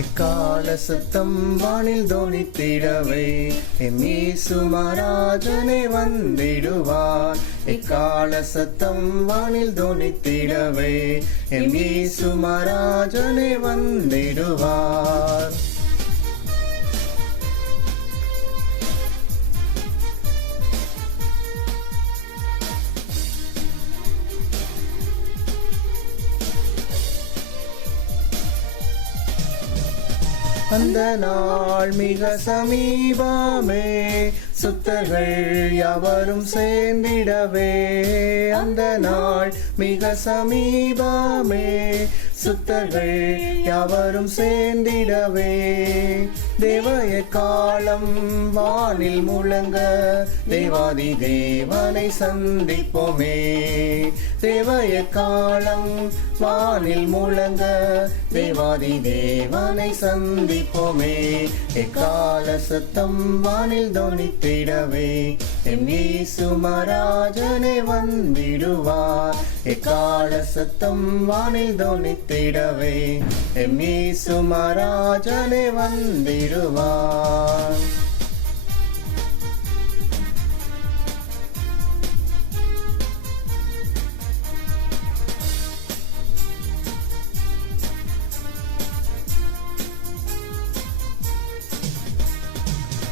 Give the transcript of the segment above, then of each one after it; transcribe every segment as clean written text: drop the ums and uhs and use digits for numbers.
எக்கால சத்தம் வானில் தொனித்திடவே எம் இயேசு மகாராஜனே வந்திடுவார். எக்கால சத்தம் வானில் தொனித்திடவே எம் இயேசு மகாராஜனே வந்திடுவார். அந்த நாள் மிக சமீபமே, சுத்தர்கள் யாவரும் சேர்ந்திடவே. அந்த நாள் மிக சமீபமே, சுத்தர்கள் யாவரும் சேர்ந்திடவே. தேவய காலம் வானில் முழங்க தேவாதி தேவனை சந்திப்போமே. தேவய காலம் வானில் முழங்க தேவாதி தேவனை சந்திப்போமே. எக்கால சத்தம் வானில் தொனித்திடவே எம் இயேசு மகாராஜனே வந்திடுவார். எக்கால சத்தம் வானில் தொனித்திடவே எம் இயேசு மகாராஜனே வந்திடுவார்.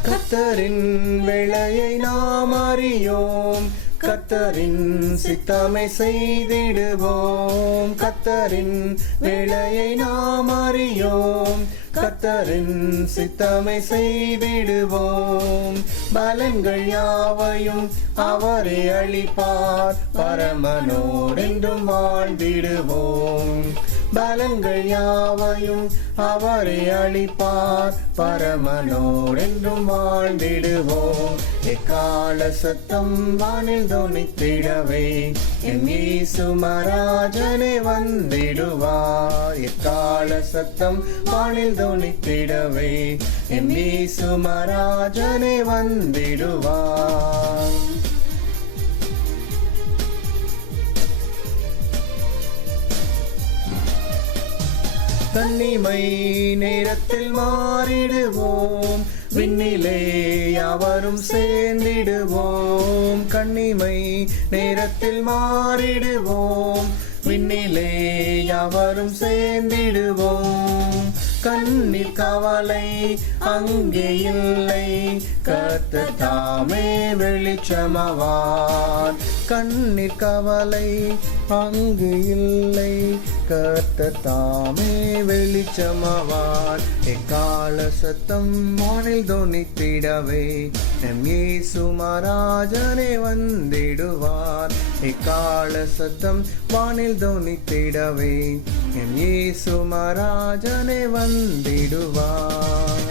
கர்த்தரின் வேளையை நாம் அறியோம், கர்த்தரின் சித்தமை செய்திடுவோம். கர்த்தரின் வேளையை நாம் அறியோம், கர்த்தரின் சித்தமை செய்திடுவோம். பலன்கள் யாவையும் அவரே அளிப்பார், பரமனோடென்றும் வாழ்ந்திடுவோம். பலன்கள் யாவையும் அவரே அளிப்பார், பரமனோடென்றும் வாழ்ந்திடுவோம். எக்கால சத்தம் வானில் தொனித்திடவே எம் இயேசு மகாராஜனே வந்திடுவார். எக்கால சத்தம் வானில் தொனித்திடவே எம் இயேசு மகாராஜனே வந்திடுவார். தன்னிமை நேரத்தில் மாறிடுவோம், விண்ணிலே யாவரும் சேர்ந்திடுவோம். கண்ணிமை நேரத்தில் மாறிடுவோம், விண்ணிலே யாவரும் சேர்ந்திடுவோம். கண்ணீர் கவலை அங்கே இல்லை, கர்த்தர் தாமே வெளிச்சமாவார். கண்ணீர் கவலை அங்கு இல்லை, கர்த்தர் தாமே வெளிச்சமாவார். எக்கால சத்தம் வானில் தொனித்திடவே எம் இயேசு மகாராஜனே வந்திடுவார். எக்கால சத்தம் வானில் தொனித்திடவே எம் இயேசு மகாராஜனே வந்திடுவார்.